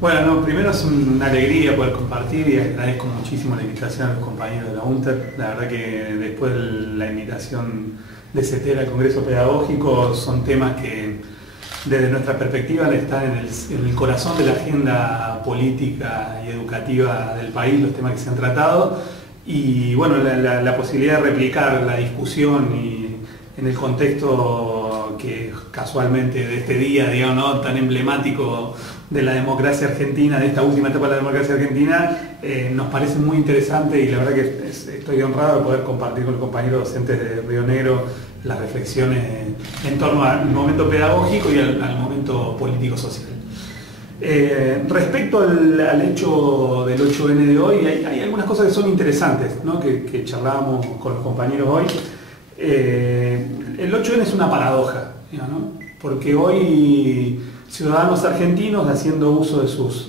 Bueno, no, primero es una alegría poder compartir y agradezco muchísimo la invitación a los compañeros de la UNTER. La verdad que después de la invitación de CETERA al Congreso Pedagógico son temas que desde nuestra perspectiva están en el corazón de la agenda política y educativa del país, los temas que se han tratado. Y bueno, la posibilidad de replicar la discusión y en el contexto que casualmente de este día, digamos, ¿no?, tan emblemático de la democracia argentina, de esta última etapa de la democracia argentina, nos parece muy interesante y la verdad que estoy honrado de poder compartir con los compañeros docentes de Río Negro las reflexiones en torno al momento pedagógico y al momento político-social. Respecto al hecho del 8N de hoy, hay algunas cosas que son interesantes, ¿no?, que charlábamos con los compañeros hoy. El 8N es una paradoja, ¿no?, porque hoy ciudadanos argentinos, haciendo uso de sus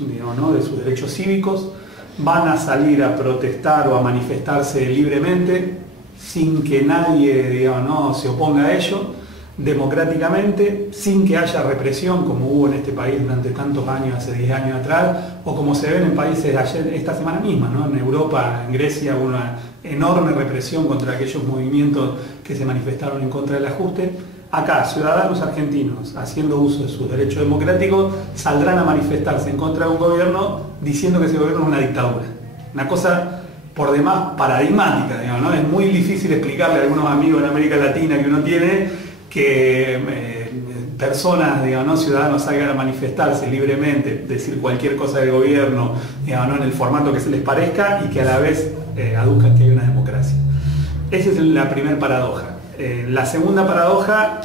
derechos cívicos, van a salir a protestar o a manifestarse libremente sin que nadie, se oponga a ello, democráticamente, sin que haya represión como hubo en este país durante tantos años, hace 10 años atrás, o como se ven en países esta semana misma, ¿no?, en Europa, en Grecia, hubo una enorme represión contra aquellos movimientos que se manifestaron en contra del ajuste. Acá, ciudadanos argentinos, haciendo uso de sus derechos democráticos, saldrán a manifestarse en contra de un gobierno diciendo que ese gobierno es una dictadura. Una cosa por demás paradigmática, ¿no? Es muy difícil explicarle a algunos amigos en América Latina que uno tiene que personas, ciudadanos salgan a manifestarse libremente, decir cualquier cosa del gobierno, en el formato que se les parezca y que a la vez aduzcan que hay una democracia. Esa es la primera paradoja. La segunda paradoja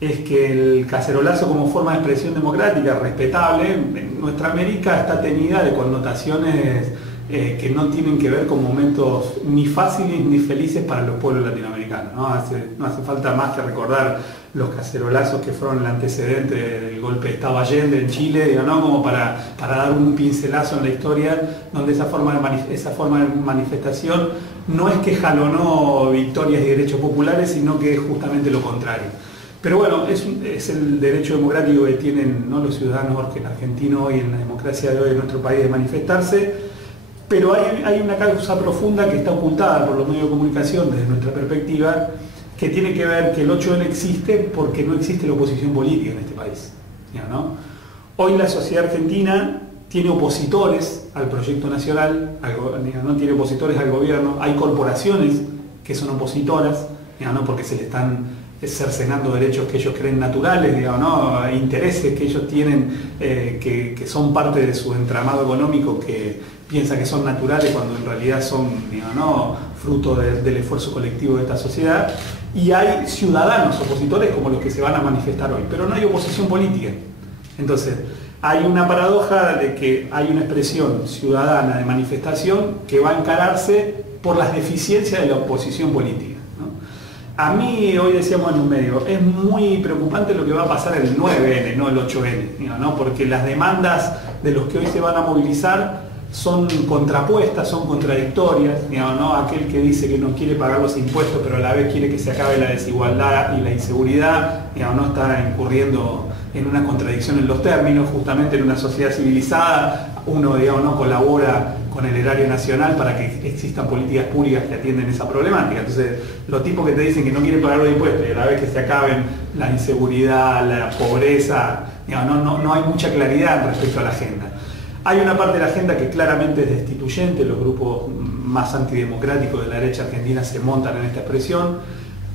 es que el cacerolazo como forma de expresión democrática respetable en nuestra América está teñida de connotaciones que no tienen que ver con momentos ni fáciles ni felices para los pueblos latinoamericanos. No hace falta más que recordar los cacerolazos que fueron el antecedente del golpe de Estado Allende en Chile, como para dar un pincelazo en la historia donde esa forma de manifestación no es que jalonó victorias y derechos populares, sino que es justamente lo contrario. Pero bueno, es el derecho democrático que tienen, ¿no?, los ciudadanos argentinos hoy en la democracia de hoy en nuestro país de manifestarse, pero hay una causa profunda que está ocultada por los medios de comunicación desde nuestra perspectiva, que tiene que ver que el 8N existe porque no existe la oposición política en este país, ¿no? Hoy la sociedad argentina tiene opositores al proyecto nacional, no tiene opositores al gobierno, hay corporaciones que son opositoras, porque se le están cercenando derechos que ellos creen naturales, intereses que ellos tienen que son parte de su entramado económico que piensa que son naturales cuando en realidad son fruto del esfuerzo colectivo de esta sociedad, y hay ciudadanos opositores como los que se van a manifestar hoy, pero no hay oposición política. Entonces, hay una paradoja de que hay una expresión ciudadana de manifestación que va a encararse por las deficiencias de la oposición política, ¿no? A mí, hoy decíamos en un medio, es muy preocupante lo que va a pasar el 9N, no el 8N, ¿no? Porque las demandas de los que hoy se van a movilizar son contrapuestas, son contradictorias, aquel que dice que no quiere pagar los impuestos pero a la vez quiere que se acabe la desigualdad y la inseguridad, no está incurriendo en una contradicción en los términos. Justamente en una sociedad civilizada uno colabora con el erario nacional para que existan políticas públicas que atienden esa problemática. Entonces, los tipos que te dicen que no quieren pagar los impuestos y a la vez que se acaben la inseguridad, la pobreza, no hay mucha claridad respecto a la agenda. Hay una parte de la agenda que claramente es destituyente, los grupos más antidemocráticos de la derecha argentina se montan en esta expresión.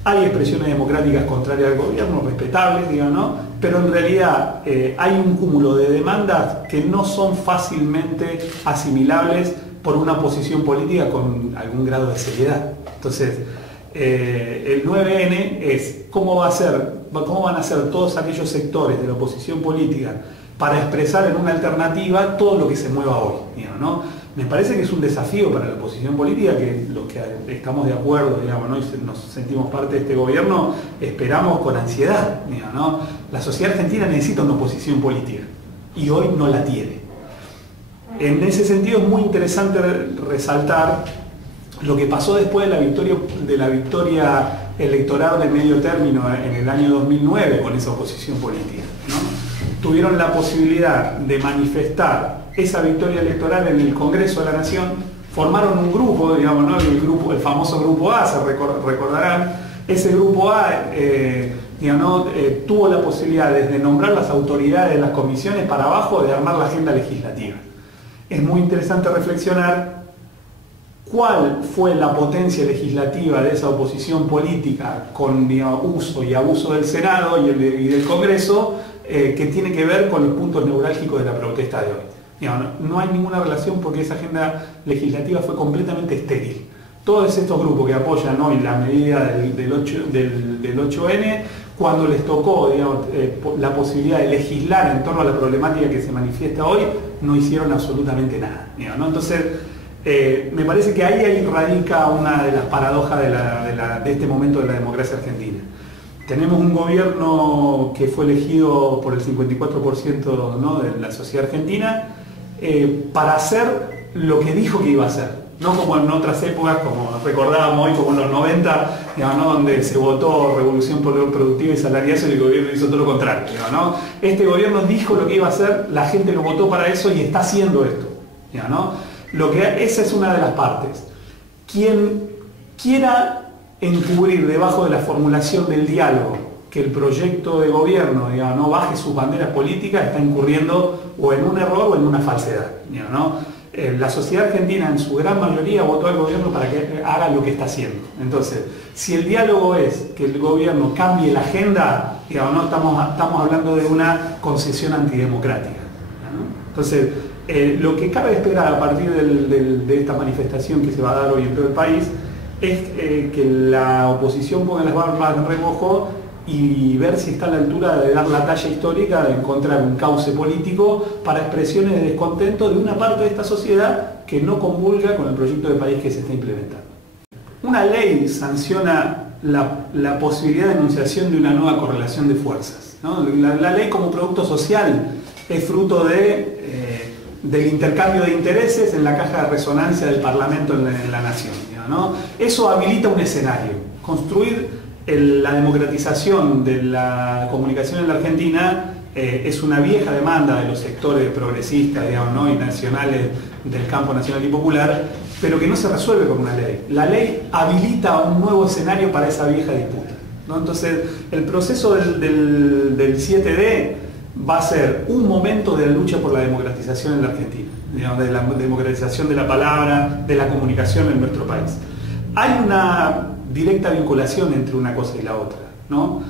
Hay expresiones democráticas contrarias al gobierno, respetables, pero en realidad hay un cúmulo de demandas que no son fácilmente asimilables por una oposición política con algún grado de seriedad. Entonces, el 9N es cómo van a ser todos aquellos sectores de la oposición política para expresar en una alternativa todo lo que se mueva hoy, ¿no? Me parece que es un desafío para la oposición política que los que estamos de acuerdo, ¿no?, y nos sentimos parte de este gobierno, esperamos con ansiedad, ¿no? La sociedad argentina necesita una oposición política y hoy no la tiene. En ese sentido es muy interesante resaltar lo que pasó después de la victoria electoral de medio término en el año 2009 con esa oposición política, ¿no? tuvieron la posibilidad de manifestar esa victoria electoral en el Congreso de la Nación, formaron un grupo, digamos, ¿no? El famoso Grupo A, se recordarán. Ese Grupo A tuvo la posibilidad desde nombrar las autoridades de las comisiones para abajo de armar la agenda legislativa. Es muy interesante reflexionar cuál fue la potencia legislativa de esa oposición política con uso y abuso del Senado y del Congreso, que tiene que ver con los puntos neurálgicos de la protesta de hoy. No hay ninguna relación porque esa agenda legislativa fue completamente estéril. Todos estos grupos que apoyan hoy la medida del 8N, cuando les tocó la posibilidad de legislar en torno a la problemática que se manifiesta hoy, no hicieron absolutamente nada. Entonces, me parece que ahí radica una de las paradojas de este momento de la democracia argentina. Tenemos un gobierno que fue elegido por el 54%, ¿no?, de la sociedad argentina para hacer lo que dijo que iba a hacer. No como en otras épocas, como recordábamos hoy, como en los 90, ¿no?, donde se votó revolución productiva y salarial y el gobierno hizo todo lo contrario. ¿No? Este gobierno dijo lo que iba a hacer, la gente lo votó para eso y está haciendo esto. ¿No? Esa es una de las partes. Quien quiera encubrir debajo de la formulación del diálogo que el proyecto de gobierno no baje sus banderas políticas, está incurriendo o en un error o en una falsedad. ¿No? La sociedad argentina en su gran mayoría votó al gobierno para que haga lo que está haciendo. Entonces, si el diálogo es que el gobierno cambie la agenda, no estamos hablando de una concesión antidemocrática. ¿No? Entonces, lo que cabe esperar a partir de esta manifestación que se va a dar hoy en todo el país es que la oposición ponga las barbas en remojo y ver si está a la altura de dar la talla histórica, de encontrar un cauce político para expresiones de descontento de una parte de esta sociedad que no comulga con el proyecto de país que se está implementando. Una ley sanciona la posibilidad de enunciación de una nueva correlación de fuerzas, ¿no? La ley como producto social es fruto del intercambio de intereses en la caja de resonancia del Parlamento en la Nación, ¿no? Eso habilita un escenario. Construir la democratización de la comunicación en la Argentina es una vieja demanda de los sectores progresistas, ¿no?, y nacionales del campo nacional y popular, pero que no se resuelve con una ley. La ley habilita un nuevo escenario para esa vieja disputa, ¿no? Entonces, el proceso del 7D va a ser un momento de la lucha por la democratización en la Argentina, de la democratización de la palabra, de la comunicación en nuestro país. Hay una directa vinculación entre una cosa y la otra, ¿no?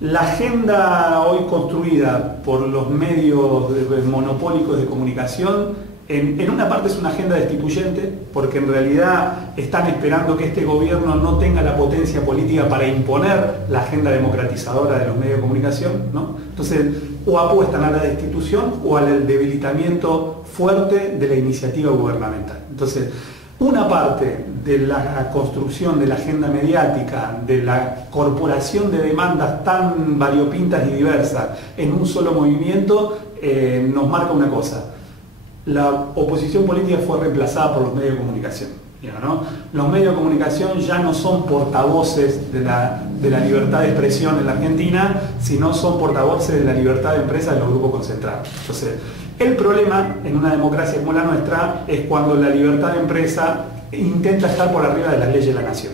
La agenda hoy construida por los medios monopólicos de comunicación, en una parte es una agenda destituyente, porque en realidad están esperando que este gobierno no tenga la potencia política para imponer la agenda democratizadora de los medios de comunicación, ¿no? Entonces, o apuestan a la destitución o al debilitamiento fuerte de la iniciativa gubernamental. Entonces, una parte de la construcción de la agenda mediática, de la corporación de demandas tan variopintas y diversas en un solo movimiento, nos marca una cosa. La oposición política fue reemplazada por los medios de comunicación, ¿no? Los medios de comunicación ya no son portavoces de la libertad de expresión en la Argentina, sino son portavoces de la libertad de empresa de los grupos concentrados. Entonces, el problema en una democracia como la nuestra es cuando la libertad de empresa intenta estar por arriba de las leyes de la nación,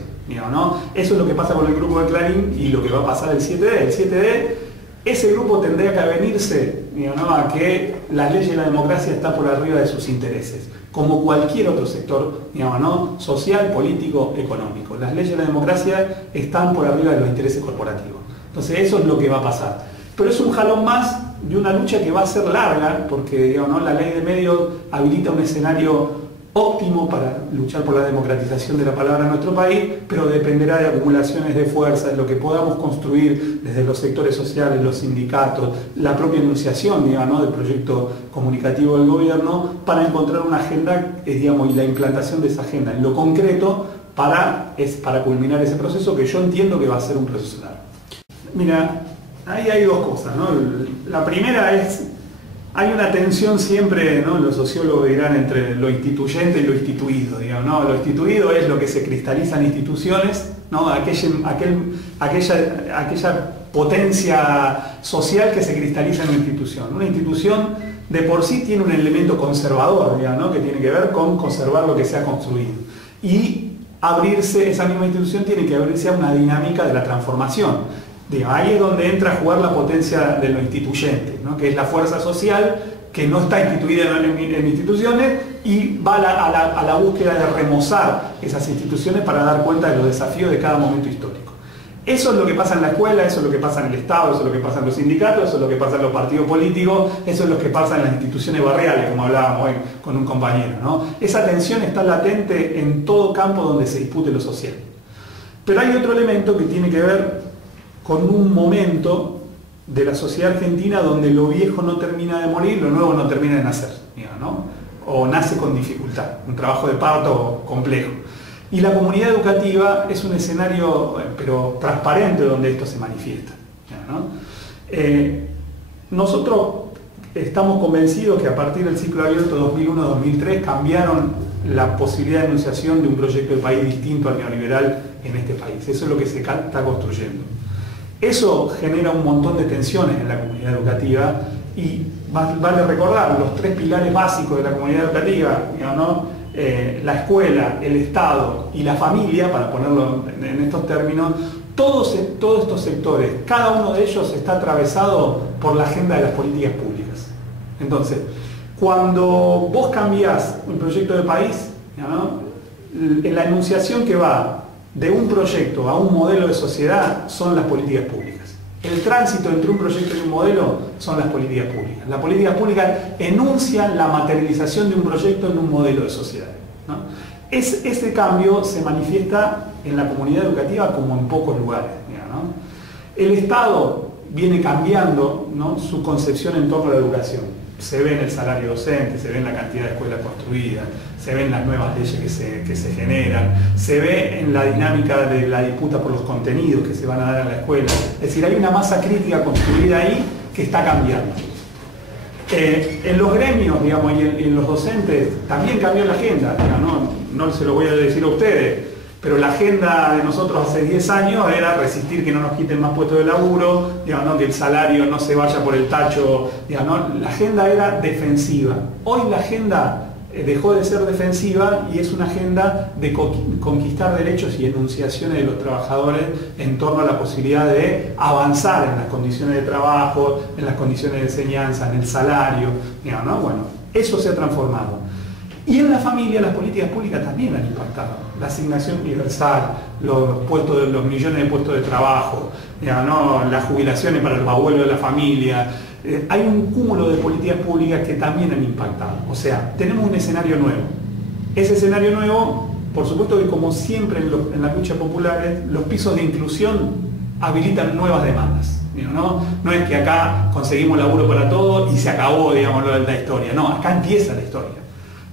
¿no? Eso es lo que pasa con el grupo de Clarín y lo que va a pasar el 7D. El 7D, ese grupo tendría que avenirse, ¿no?, a que las leyes de la democracia están por arriba de sus intereses, como cualquier otro sector, ¿no?, social, político, económico. Las leyes de la democracia están por arriba de los intereses corporativos. Entonces eso es lo que va a pasar. Pero es un jalón más de una lucha que va a ser larga, porque la ley de medios habilita un escenario óptimo para luchar por la democratización de la palabra en nuestro país, pero dependerá de acumulaciones de fuerza, de lo que podamos construir desde los sectores sociales, los sindicatos, la propia enunciación, del proyecto comunicativo del gobierno, para encontrar una agenda, y la implantación de esa agenda en lo concreto para culminar ese proceso, que yo entiendo que va a ser un proceso largo. Mira, ahí hay dos cosas, ¿no? La primera es, hay una tensión siempre, ¿no?, los sociólogos dirán, entre lo instituyente y lo instituido, ¿no? Lo instituido es lo que se cristaliza en instituciones, ¿no?, aquella potencia social que se cristaliza en una institución. Una institución de por sí tiene un elemento conservador, digamos, ¿no? Que tiene que ver con conservar lo que se ha construido. Y abrirse, esa misma institución tiene que abrirse a una dinámica de la transformación. Ahí es donde entra a jugar la potencia de lo instituyente, ¿no? Que es la fuerza social que no está instituida en instituciones y va a la búsqueda de remozar esas instituciones para dar cuenta de los desafíos de cada momento histórico. Eso es lo que pasa en la escuela, eso es lo que pasa en el Estado, eso es lo que pasa en los sindicatos, eso es lo que pasa en los partidos políticos, eso es lo que pasa en las instituciones barriales, como hablábamos hoy con un compañero, ¿no? Esa tensión está latente en todo campo donde se dispute lo social. Pero hay otro elemento que tiene que ver con un momento de la sociedad argentina donde lo viejo no termina de morir, lo nuevo no termina de nacer, ¿no? O nace con dificultad, un trabajo de parto complejo. Y la comunidad educativa es un escenario, pero transparente, donde esto se manifiesta, ¿no? Nosotros estamos convencidos que a partir del ciclo abierto 2001-2003 cambiaron la posibilidad de enunciación de un proyecto de país distinto al neoliberal en este país. Eso es lo que se está construyendo. Eso genera un montón de tensiones en la comunidad educativa y vale recordar los tres pilares básicos de la comunidad educativa, ¿no? La escuela, el Estado y la familia, para ponerlo en estos términos. Todos estos sectores, cada uno de ellos está atravesado por la agenda de las políticas públicas. Entonces, cuando vos cambiás un proyecto de país, ¿no? La enunciación que va de un proyecto a un modelo de sociedad son las políticas públicas. El tránsito entre un proyecto y un modelo son las políticas públicas. Las políticas públicas enuncian la materialización de un proyecto en un modelo de sociedad, ¿no? Ese cambio se manifiesta en la comunidad educativa como en pocos lugares, ¿no? El Estado viene cambiando, ¿no?, su concepción en torno a la educación. Se ve en el salario docente, se ve en la cantidad de escuelas construidas, se ve en las nuevas leyes que se generan, se ve en la dinámica de la disputa por los contenidos que se van a dar en la escuela. Es decir, hay una masa crítica construida ahí que está cambiando. En los gremios, digamos, y en los docentes también cambió la agenda, no se lo voy a decir a ustedes, pero la agenda de nosotros hace 10 años era resistir que no nos quiten más puestos de laburo, digamos, ¿no?, que el salario no se vaya por el tacho, digamos, ¿no? La agenda era defensiva. Hoy la agenda dejó de ser defensiva y es una agenda de conquistar derechos y enunciaciones de los trabajadores en torno a la posibilidad de avanzar en las condiciones de trabajo, en las condiciones de enseñanza, en el salario, digamos, ¿no? Bueno, eso se ha transformado. Y en la familia las políticas públicas también han impactado. La asignación universal, los millones de puestos de trabajo, ¿no?, las jubilaciones para los abuelos de la familia. Hay un cúmulo de políticas públicas que también han impactado. O sea, tenemos un escenario nuevo. Ese escenario nuevo, por supuesto que como siempre en las luchas populares, los pisos de inclusión habilitan nuevas demandas. No es que acá conseguimos laburo para todos y se acabó, digamos, la historia. No, acá empieza la historia.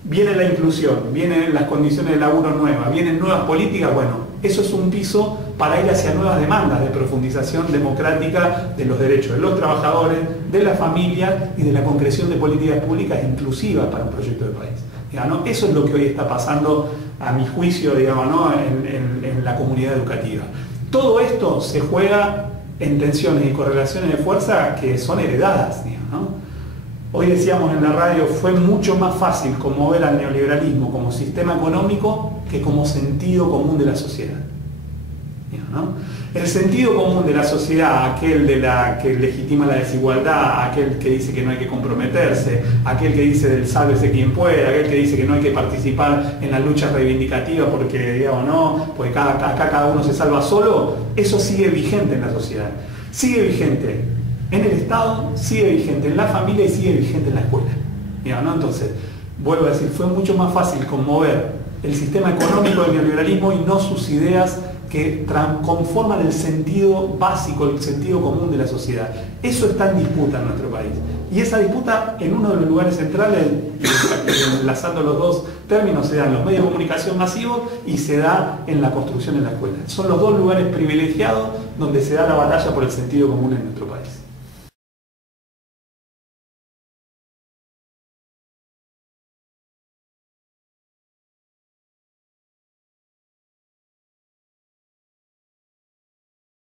Viene la inclusión, vienen las condiciones de laburo nuevas, vienen nuevas políticas. Bueno, eso es un piso para ir hacia nuevas demandas de profundización democrática de los derechos de los trabajadores, de la familia y de la concreción de políticas públicas inclusivas para un proyecto de país. ¿No? Eso es lo que hoy está pasando, a mi juicio, digamos, ¿no?, en la comunidad educativa. Todo esto se juega en tensiones y correlaciones de fuerza que son heredadas, digamos, ¿no? Hoy decíamos en la radio, fue mucho más fácil conmover al neoliberalismo como sistema económico que como sentido común de la sociedad, ¿no? El sentido común de la sociedad, aquel que legitima la desigualdad, aquel que dice que no hay que comprometerse, aquel que dice del sálvese quien pueda, aquel que dice que no hay que participar en las luchas reivindicativas porque, digamos, no, porque acá cada uno se salva solo, eso sigue vigente en la sociedad. Sigue vigente en el Estado, sigue vigente en la familia y sigue vigente en la escuela, ¿no? Entonces, vuelvo a decir, fue mucho más fácil conmover el sistema económico del neoliberalismo y no sus ideas que conforman el sentido básico, el sentido común de la sociedad. Eso está en disputa en nuestro país. Y esa disputa, en uno de los lugares centrales, enlazando los dos términos, se da en los medios de comunicación masivos y se da en la construcción en la escuela. Son los dos lugares privilegiados donde se da la batalla por el sentido común en nuestro país.